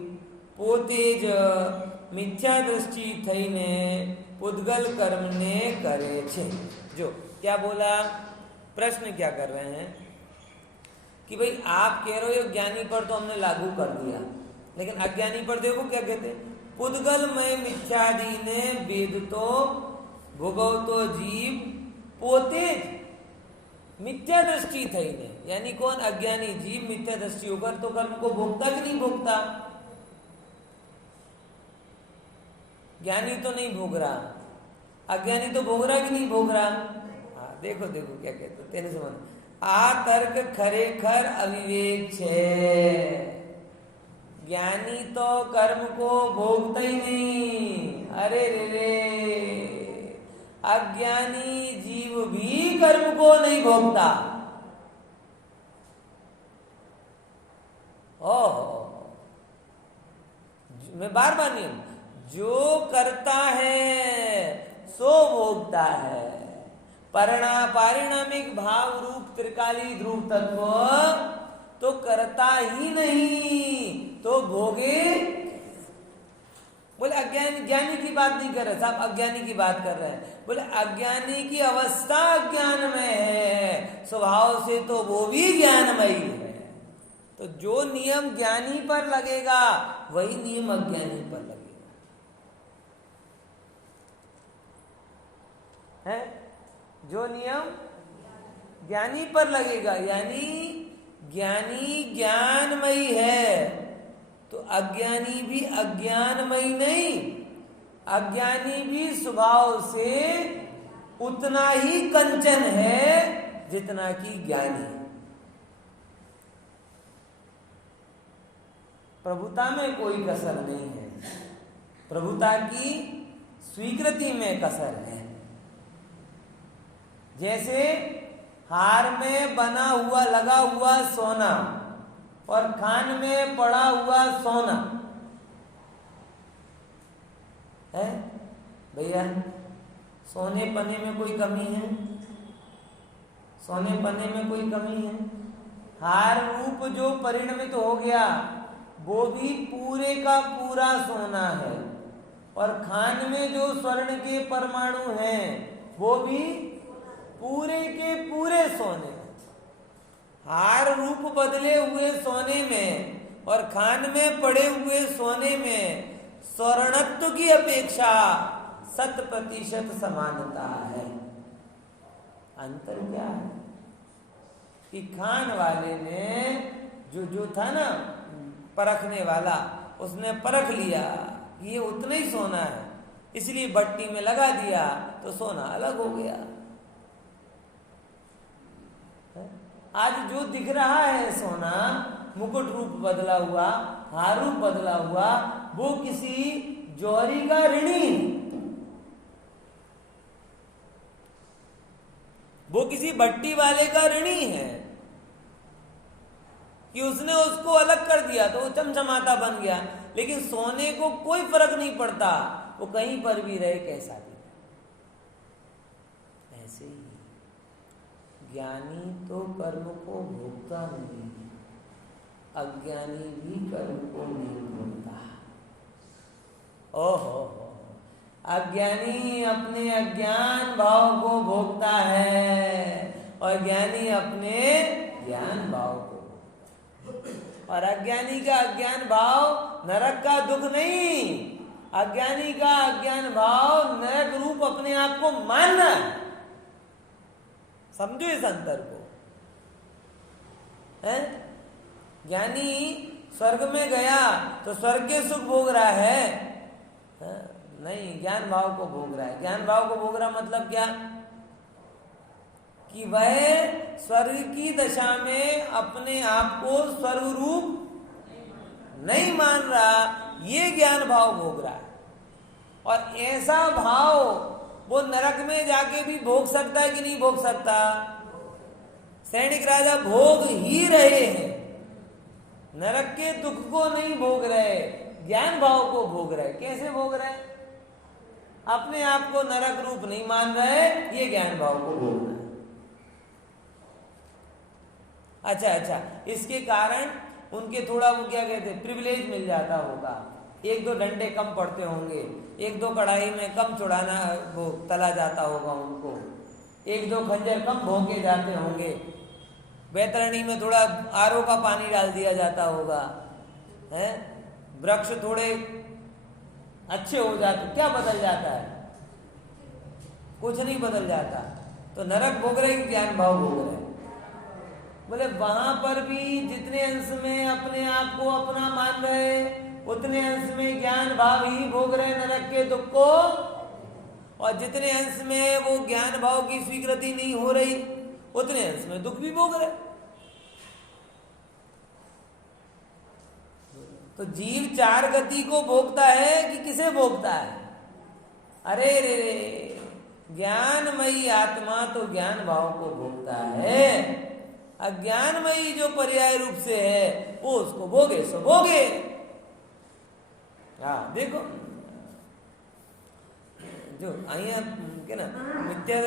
પોતે જ મિથ્યા દૃષ્ટિ થઈને ઉદ્ગલ કર્મને કરે છે। जो क्या बोला, प्रश्न क्या कर रहे हैं कि भाई आप कह रहे हो ज्ञानी पर तो हमने लागू कर दिया, लेकिन अज्ञानी पर देखो क्या कहते हैं, पुद्गलमय मिथ्यादि ने वेद तो भोगवतो जीव पोते मिथ्या दृष्टि थई ने, यानी कौन, अज्ञानी जीव मिथ्या दृष्टि होकर तो कर्म को भोगता कि नहीं भोगता? ज्ञानी तो नहीं भोग रहा, अज्ञानी तो भोग रहा कि नहीं भोग रहा? हाँ, देखो देखो क्या कहते तेने समझ, आ तर्क खरेखर अविवेक छे। ज्ञानी तो कर्म को भोगता ही नहीं, अरे रे रे, अज्ञानी जीव भी कर्म को नहीं भोगता। ओह, मैं बार बार नहीं, जो करता है सो भोगता है। पारिणामिक भाव रूप त्रिकाली ध्रुव तत्व तो करता ही नहीं तो भोगे। बोले अज्ञानी, ज्ञानी की बात नहीं कर रहे साहब, अज्ञानी की बात कर रहे हैं। बोले अज्ञानी की अवस्था अज्ञान में है, स्वभाव से तो वो भी ज्ञानमयी है। तो जो नियम ज्ञानी पर लगेगा वही नियम अज्ञानी पर लगेगा, है? जो नियम ज्ञानी पर लगेगा, यानी ज्ञानी ज्ञानमयी है तो अज्ञानी भी अज्ञानमयी नहीं, अज्ञानी भी स्वभाव से उतना ही कंचन है जितना कि ज्ञानी। प्रभुता में कोई कसर नहीं है, प्रभुता की स्वीकृति में कसर है। जैसे हार में बना हुआ लगा हुआ सोना और खान में पड़ा हुआ सोना है भैया, सोने पने में कोई कमी है? सोने पने में कोई कमी है? हार रूप जो परिणमित हो गया वो भी पूरे का पूरा सोना है, और खान में जो स्वर्ण के परमाणु हैं वो भी पूरे के पूरे सोने। हार रूप बदले हुए सोने में और खान में पड़े हुए सोने में स्वर्णत्व की अपेक्षा 100% समानता है। अंतर क्या है कि खान वाले ने जो था ना परखने वाला, उसने परख लिया ये उतना ही सोना है, इसलिए भट्टी में लगा दिया तो सोना अलग हो गया। आज जो दिख रहा है सोना, मुकुट रूप बदला हुआ, हार रूप बदला हुआ, वो किसी जौहरी का ऋणी, वो किसी भट्टी वाले का ऋणी है कि उसने उसको अलग कर दिया तो वो चमचमाता बन गया। लेकिन सोने को कोई फर्क नहीं पड़ता, वो कहीं पर भी रहे, कैसा भी। ऐसे ही ज्ञानी तो कर्म को भोगता नहीं, अज्ञानी भी कर्म को नहीं भोगता। ओहो, अज्ञानी अपने अज्ञान भाव को भोगता है और ज्ञानी अपने ज्ञान भाव को। और अज्ञानी का अज्ञान भाव नरक का दुख नहीं, अज्ञानी का अज्ञान भाव नरक रूप अपने आप को मानना है। समझो इस अंतर को, है? ज्ञानी स्वर्ग में गया तो स्वर्ग के सुख भोग रहा है, नहीं, ज्ञान भाव को भोग रहा है। ज्ञान भाव को भोग रहा मतलब क्या कि वह स्वर्ग की दशा में अपने आप को स्वर्ग रूप नहीं मान रहा, ये ज्ञान भाव भोग रहा है। और ऐसा भाव वो नरक में जाके भी भोग सकता है कि नहीं भोग सकता? सैनिक राजा भोग ही रहे हैं, नरक के दुख को नहीं भोग रहे, ज्ञान भाव को भोग रहे। कैसे भोग रहे? अपने आप को नरक रूप नहीं मान रहे, ये ज्ञान भाव को भोग रहे। अच्छा, इसके कारण उनके थोड़ा वो क्या कहते हैं प्रिविलेज मिल जाता होगा, एक दो डंडे कम पड़ते होंगे, एक दो कढ़ाई में कम चढ़ाना वो तला जाता होगा उनको, एक दो खंजर कम भोंके जाते होंगे, बैतरणी में थोड़ा आरओ का पानी डाल दिया जाता होगा, है वृक्ष थोड़े अच्छे हो जाते, क्या बदल जाता है? कुछ नहीं बदल जाता। तो नरक भोग रहे कि ज्ञान भाव भोग रहे? बोले वहां पर भी जितने अंश में अपने आप को अपना मान रहे उतने अंश में ज्ञान भाव ही भोग रहे नरक के दुख को, और जितने अंश में वो ज्ञान भाव की स्वीकृति नहीं हो रही उतने अंश में दुख भी भोग रहे। तो जीव चार गति को भोगता है कि किसे भोगता है? अरे रे ज्ञानमयी आत्मा तो ज्ञान भाव को भोगता है, अज्ञानमयी जो पर्याय रूप से है वो उसको भोगे सो भोगे। हाँ देखो जो अहिया के ना मिथ्या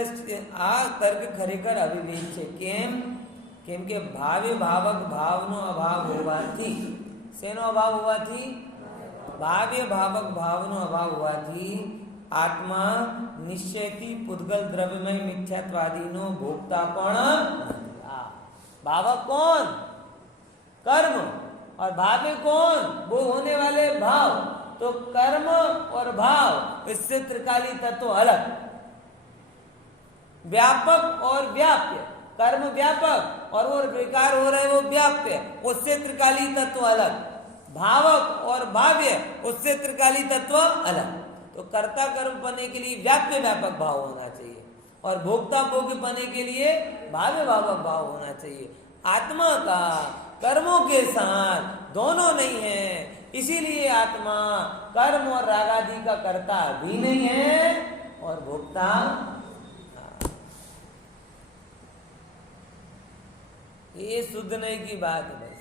आ तर्क खरेखर अभिवेक છે કેમ કે ભાવે ભાવક ભાવનો અભાવ હોવાથી, શેનો અભાવ હોવાથી? ભાવ્ય ભાવક ભાવનો અભાવ હોવાથી આત્મા નિશ્ચયથી પૂતગલ દ્રવ્યમય મિથ્યાત્વાદીનો ભોગતા પણ भावक कौन? कर्म। और भाव्य कौन? वो होने वाले भाव। तो कर्म और भाव इससे त्रिकाली तत्व अलग, व्यापक और व्याप्य, कर्म व्यापक और वो विकार हो रहे वो व्याप्य, उससे त्रिकाली तत्व अलग, भावक और भाव्य उससे त्रिकाली तत्व अलग। तो कर्ता कर्म बनने के लिए व्याप्य व्यापक भाव होना चाहिए और भोक्ता भोग्य बनने के लिए भाव्य भावक भाव होना चाहिए। आत्मा का कर्मों के साथ दोनों नहीं है, इसीलिए आत्मा कर्म और रागादि का कर्ता भी नहीं है और भोक्ता। ये शुद्ध नहीं की बात है। बस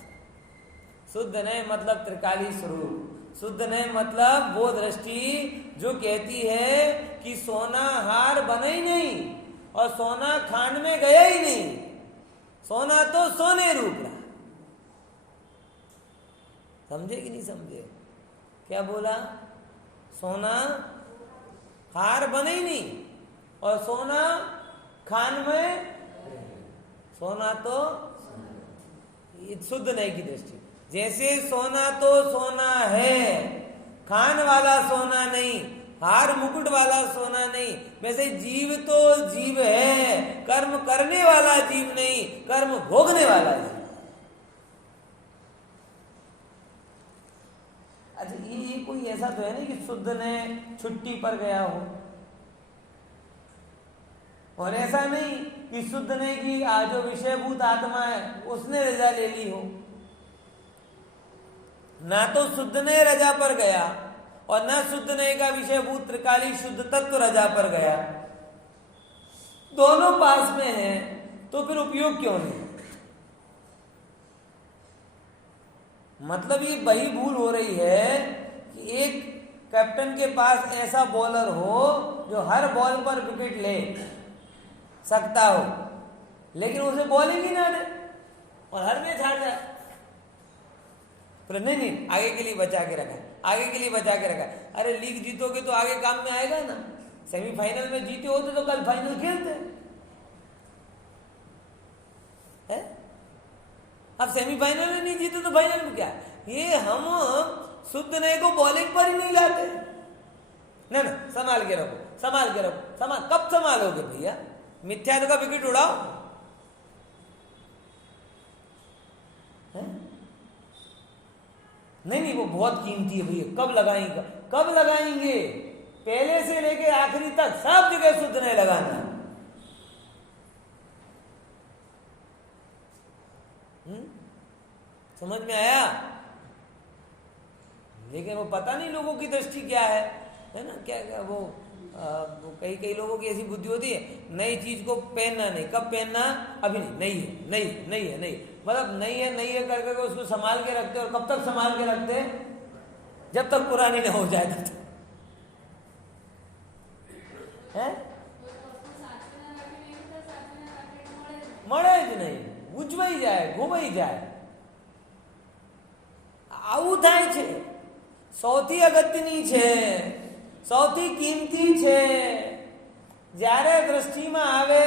शुद्ध नहीं मतलब त्रिकाली स्वरूप, शुद्ध नहीं मतलब वो दृष्टि जो कहती है कि सोना हार बना ही नहीं और सोना खान में गया ही नहीं, सोना तो सोने रूप रहा। समझे कि नहीं समझे? क्या बोला? सोना हार बना ही नहीं और सोना खान में, सोना तो शुद्ध नहीं की दृष्टि। जैसे सोना तो सोना है, खान वाला सोना नहीं, हार मुकुट वाला सोना नहीं, वैसे जीव तो जीव है, कर्म करने वाला जीव नहीं, कर्म भोगने वाला जीव। अच्छा ये कोई ऐसा तो है नहीं कि शुद्ध ने छुट्टी पर गया हो, और ऐसा नहीं कि शुद्ध ने की जो विषयभूत आत्मा है उसने रजा ले ली हो। ना तो शुद्ध ने रजा पर गया और न शुद्ध ने का विषयभूत त्रिकाली शुद्ध तत्व रजा पर गया, दोनों पास में है, तो फिर उपयोग क्यों नहीं? मतलब ये वही भूल हो रही है कि एक कैप्टन के पास ऐसा बॉलर हो जो हर बॉल पर विकेट ले सकता हो, लेकिन उसे बॉलिंग ही ना दे और हर मैच हार जाए। तो नहीं आगे के लिए बचा के रखा, आगे के लिए बचा के रखा। अरे लीग जीतोगे तो आगे काम में आएगा ना, सेमीफाइनल में जीते होते तो कल फाइनल खेलते हैं। अब सेमीफाइनल में नहीं जीते तो फाइनल में क्या? ये हम शुद्ध नए को बॉलिंग पर ही नहीं लाते ना। संभाल के रखो, संभाल के रखो। कब संभालोगे भैया? मिथ्या का विकेट उड़ाओ है? नहीं वो बहुत कीमती है भैया, कब लगाएंगे? कब लगाएंगे? पहले से लेकर आखिरी तक सब जगह शुद्ध नहीं लगाना। समझ में आया? लेकिन वो पता नहीं लोगों की दृष्टि क्या है ना? क्या वो कई लोगों की ऐसी बुद्धि होती है, नई चीज को पहनना नहीं, कब पहनना? अभी नहीं है, मतलब नहीं है करके उसको संभाल के रखते। और कब तक संभाल के रखते? जब तक पुरानी ना हो जाए तब तक। है मरे ज नहीं, ગૂંચવાઈ જાય, ઘૂમાઈ જાય. આવું થાય છે. સૌથી અગત્યની છે, સૌથી કિંમતી છે. જ્યારે દ્રષ્ટિમાં આવે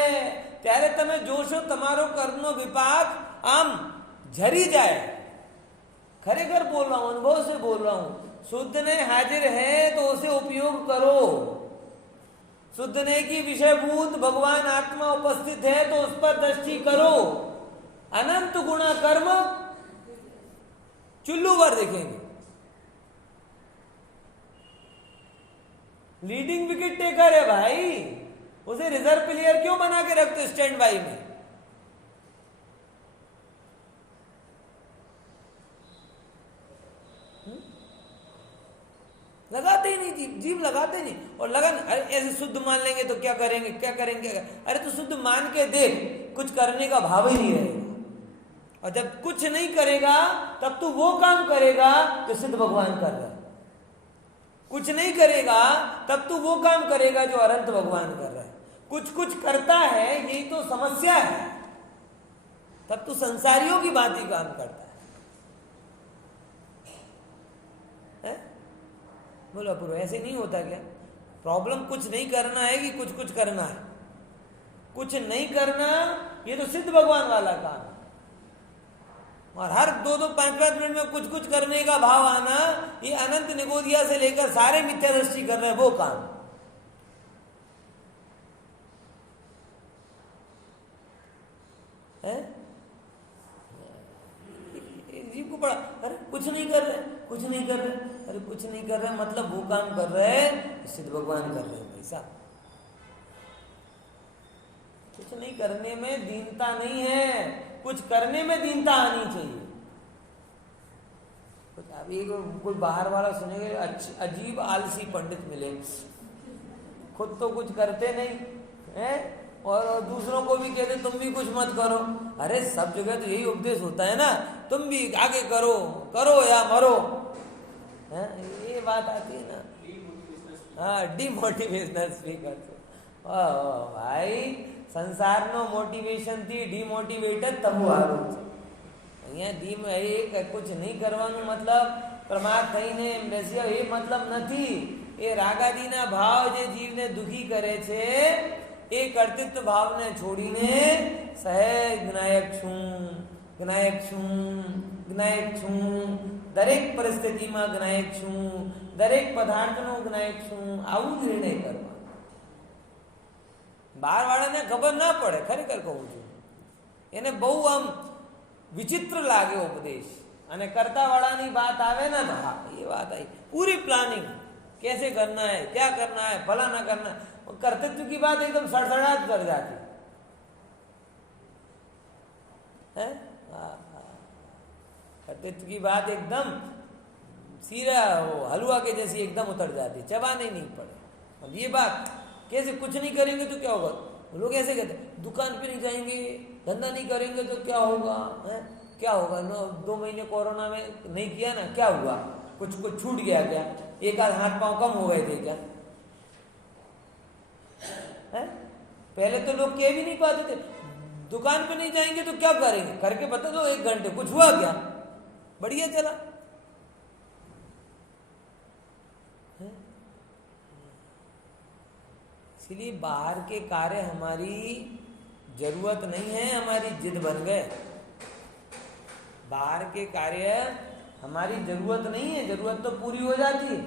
ત્યારે તમે જોશો તમારો કર્મનો વિપાક આમ झरी जाए. खरेखर बोल रहा हूं, अनुभव से बोल रहा हूं. शुद्ध ने हाजिर है तो उसे उपयोग करो. शुद्ध ने की विषयभूत भगवान आत्मा उपस्थित है तो उस पर दृष्टि करो. अनंत गुणा कर्म चुल्लू पर देखेंगे. लीडिंग विकेट टेकर है भाई, उसे रिजर्व प्लेयर क्यों बना के रखते स्टैंड बाई में? लगाते ही नहीं, जीव लगाते नहीं. और लगन ऐसे शुद्ध मान लेंगे तो क्या करेंगे, क्या करेंगे. अरे तो शुद्ध मान के देख, कुछ करने का भाव ही नहीं रहेगा. और जब कुछ नहीं करेगा तब तू वो काम करेगा जो सिद्ध भगवान कर रहा है. कुछ नहीं करेगा तब तू वो काम करेगा जो अनंत भगवान कर रहा है. कुछ कुछ करता है, यही तो समस्या है. तब तू संसारियों की भांति काम करता है. बोलो पूर्व, ऐसे नहीं होता क्या? प्रॉब्लम कुछ नहीं करना है कि कुछ कुछ करना है. कुछ नहीं करना ये तो सिद्ध भगवान वाला काम है. और हर 2-2, 5-5 मिनट में कुछ कुछ करने का भाव आना, ये अनंत निगोदिया से लेकर सारे मिथ्या दृष्टि कर रहे हैं वो काम है. जीव को पड़ा, अरे कुछ नहीं कर रहे, कुछ नहीं कर रहे. अरे कुछ नहीं कर रहे मतलब वो काम कर रहे हैं सिद्ध भगवान कर रहे हैं. पैसा कुछ नहीं करने में दीनता नहीं है, कुछ करने में दीनता आनी चाहिए. अभी कोई बाहर वाला सुनेंगे, अजीब आलसी पंडित मिले, खुद तो कुछ करते नहीं है और दूसरों को भी कहते तुम भी कुछ मत करो. अरे सब जगह तो यही उपदेश होता है ना, तुम भी आगे करो, करो या मरो. ये बात आती है ना. हाँ, डिमोटिवेशनल स्पीकर. भाई संसारનો મોટિવેશનથી ડિમોટિવેટ જ થવું સારું છે. અહીંયા कुछ नहीं કરવાનું मतलब પ્રમાદ થઈને બેસ્યા એ मतलब નથી. એ રાગાદીના ભાવ જે જીવને દુખી કરે છે એ કર્તૃત્વ ભાવને છોડીને સહેજ જ્ઞાયક છું, જ્ઞાયક છું, જ્ઞાયક છું, દરેક પરિસ્થિતિમાં જ્ઞાયક છું, દરેક પદાર્થનો જ્ઞાયક છું, આવું નિર્ણય કરવા. બહાર વાળાને ખબર ના પડે, ખરેખર કહું છું. એને બહુ આમ વિચિત્ર લાગે ઉપદેશ, અને કરતા વાળાની बात आवे ना तो हाँ ये बात आई, पूरी प्लानिंग कैसे करना है, क्या करना है, भला ना करना है. कर्तृत्व की बात एकदम सड़सड़ाहट कर जाती है. कर्तृत्व की बात एकदम सीरा हलवा के जैसी एकदम उतर जाती, चबाने नहीं पड़े. अब ये बात कैसे, कुछ नहीं करेंगे तो क्या होगा? लोग ऐसे कहते हैं दुकान पे नहीं जाएंगे, धंधा नहीं करेंगे तो क्या होगा है? क्या होगा? 2 महीने कोरोना में नहीं किया ना, क्या हुआ? कुछ कुछ छूट गया क्या? एक आध हाथ पांव कम हो गए थे क्या? है? पहले तो लोग कह भी नहीं पाते थे दुकान पे नहीं जाएंगे तो क्या करेंगे, करके बता दो 1 घंटे, कुछ हुआ क्या? बढ़िया चला. इसलिए बाहर के कार्य हमारी जरूरत नहीं है, हमारी जिद बन गए. बाहर के कार्य हमारी जरूरत नहीं है, जरूरत तो पूरी हो जाती है,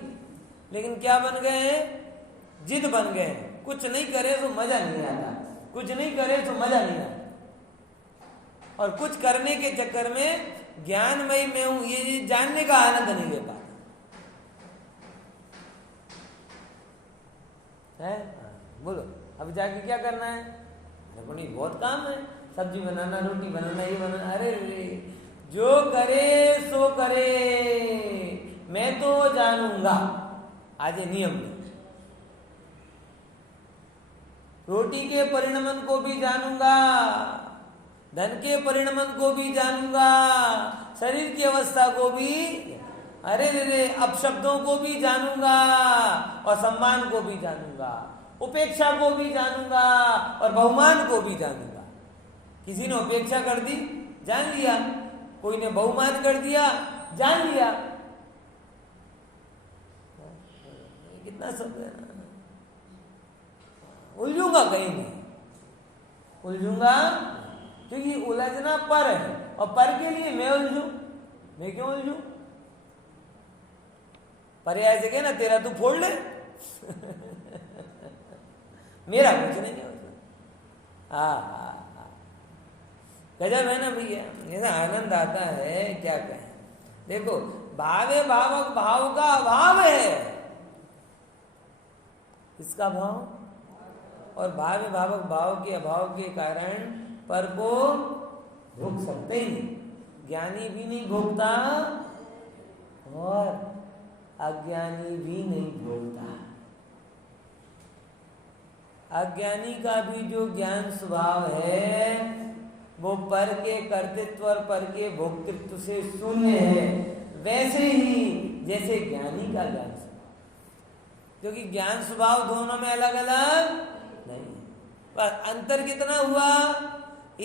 लेकिन क्या बन गए हैं? जिद बन गए हैं. कुछ नहीं करे तो मजा नहीं आता, कुछ नहीं करे तो मजा नहीं आता. और कुछ करने के चक्कर में ज्ञानमय मैं हूं ये जानने का आनंद नहीं ले पाता है. बोलो अब जाके क्या करना है? अरे बहुत काम है, सब्जी बनाना, रोटी बनाना, ये बनाना. अरे जो करे सो करे, मैं तो जानूंगा. आज ये नियम है. रोटी के परिणमन को भी जानूंगा, धन के परिणमन को भी जानूंगा, शरीर की अवस्था को भी, अरे रे अपशब्दों को भी जानूंगा, और सम्मान को भी जानूंगा, उपेक्षा को भी जानूंगा, और बहुमान को भी जानूंगा. किसी ने उपेक्षा कर दी जान लिया, कोई ने बहुमान कर दिया, जान लिया। कितना सब है ना, उलझूंगा कहीं नहीं, उलझूंगा क्योंकि उलझना पर है, और पर के लिए मैं उलझू, मैं क्यों उलझू? पर्याय से कहे ना तेरा तू फोड़ ले मेरा कुछ नहीं है उसमें। गजब है ना भैया, ऐसा आनंद आता है क्या कहें। देखो भावे भावक भाव का अभाव है, इसका भाव, और भावे भावक भाव के अभाव के कारण पर को भोग सकते ही नहीं, ज्ञानी भी नहीं भोगता और अज्ञानी भी नहीं भोगता। अज्ञानी का भी जो ज्ञान स्वभाव है वो पर के कर्तृत्व और पर के भोक्तृत्व से शून्य है, वैसे ही जैसे ज्ञानी का ज्ञान स्वभाव, क्योंकि ज्ञान स्वभाव दोनों में अलग अलग नहीं, पर अंतर कितना हुआ,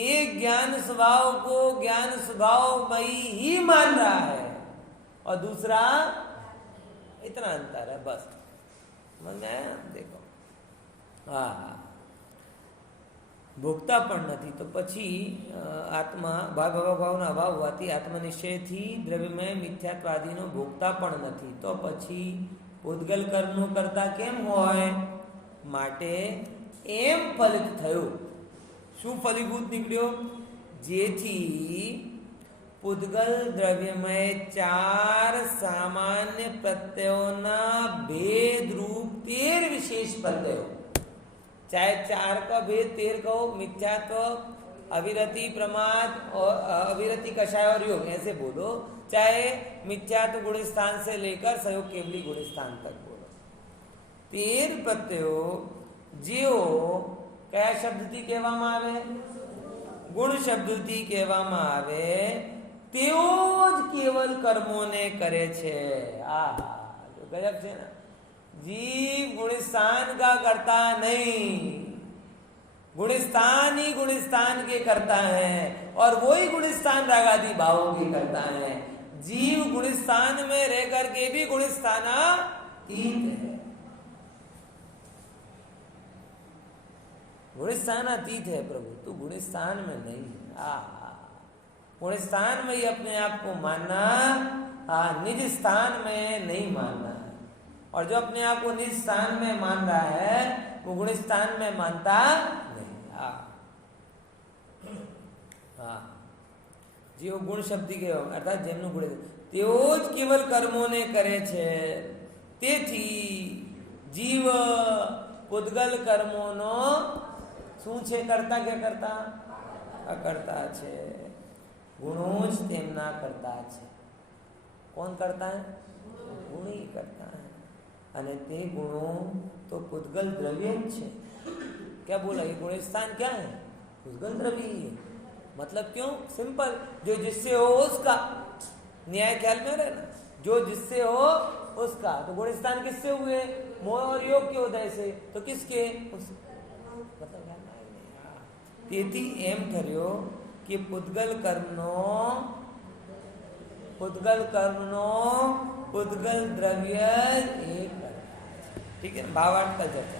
एक ज्ञान स्वभाव को ज्ञान स्वभावमयी ही मान रहा है और दूसरा, इतना अंतर है बस। समझ में आया? देखो ભોગતાપણ નથી તો પછી આત્મા ભાવના અભાવ હોવાથી આત્મનિશ્ચયથી દ્રવ્યમય મિથ્યાત્વાદીનો ભોગતાપણ નથી, તો પછી ઉદ્ગલ કર્મનો કરતા કેમ હોય? માટે એમ ફલિત થયું, શું ફલીભૂત નિકળ્યો? જેથી ઉદ્ગલ દ્રવ્યમય ચાર સામાન્ય પ્રત્યયોના ભેદ રૂપ 13 વિશેષ પ્રત્યયો, चाहे चार का भेद 13 कहो, मिथ्यात्व, अविरति, प्रमाद और अविरति, कषाय और योग, ऐसे बोलो, चाहे मिथ्यात्व गुण स्थान से लेकर सहयोग केवली गुण स्थान तक बोलो। 13 प्रत्ययो जेओ क्या शब्दથી કહેવામાં આવે? ગુણ શબ્દથી કહેવામાં આવે, તેઓ જ કેવલ કર્મોને કરે છે। ગજબ છે ને, जीव गुणस्थान का करता नहीं, गुणस्थान ही गुणस्थान के करता है और वही गुणस्थान रागादि भावों के करता है। जीव गुणस्थान में रह करके भी गुणस्थानातीत है, गुणस्थानातीत है प्रभु, तू गुणस्थान में नहीं है। गुणस्थान में ही अपने आप को मानना, निज स्थान में नहीं मानना, और जो अपने आप को निज स्थान में मान रहा है वो गुण स्थान में मानता नहीं। जीव गुण शब्द के अर्थात જેમનું ગુણ તેઓ જ કેવલ કર્મોને કરે છે, તેથી જીવ પુદ્ગલ કર્મોનો શું છે? કરતા કે કરતા? અકર્તા છે। ગુણો જ તેમના કરતા છે। કોણ કરતા है? गुण ही करता है, અને તે ગુણો તો પુદ્ગલ દ્રવ્ય જ છે। क्या बोला? ये गुण स्थान क्या है? पुद्गल द्रव्य ही है। मतलब क्यों? सिंपल, जो जिससे हो उसका, न्याय ख्याल में रहे ना, जो जिससे हो उसका, तो गुण स्थान किससे हुए? मोह और योग के उदय से, तो किसके? मतलब તેથી એમ ठर्यो कि पुद्गल कर्मनो पुद्गल द्रव्य एक, ठीक है। भावार्थ कल चर्चा।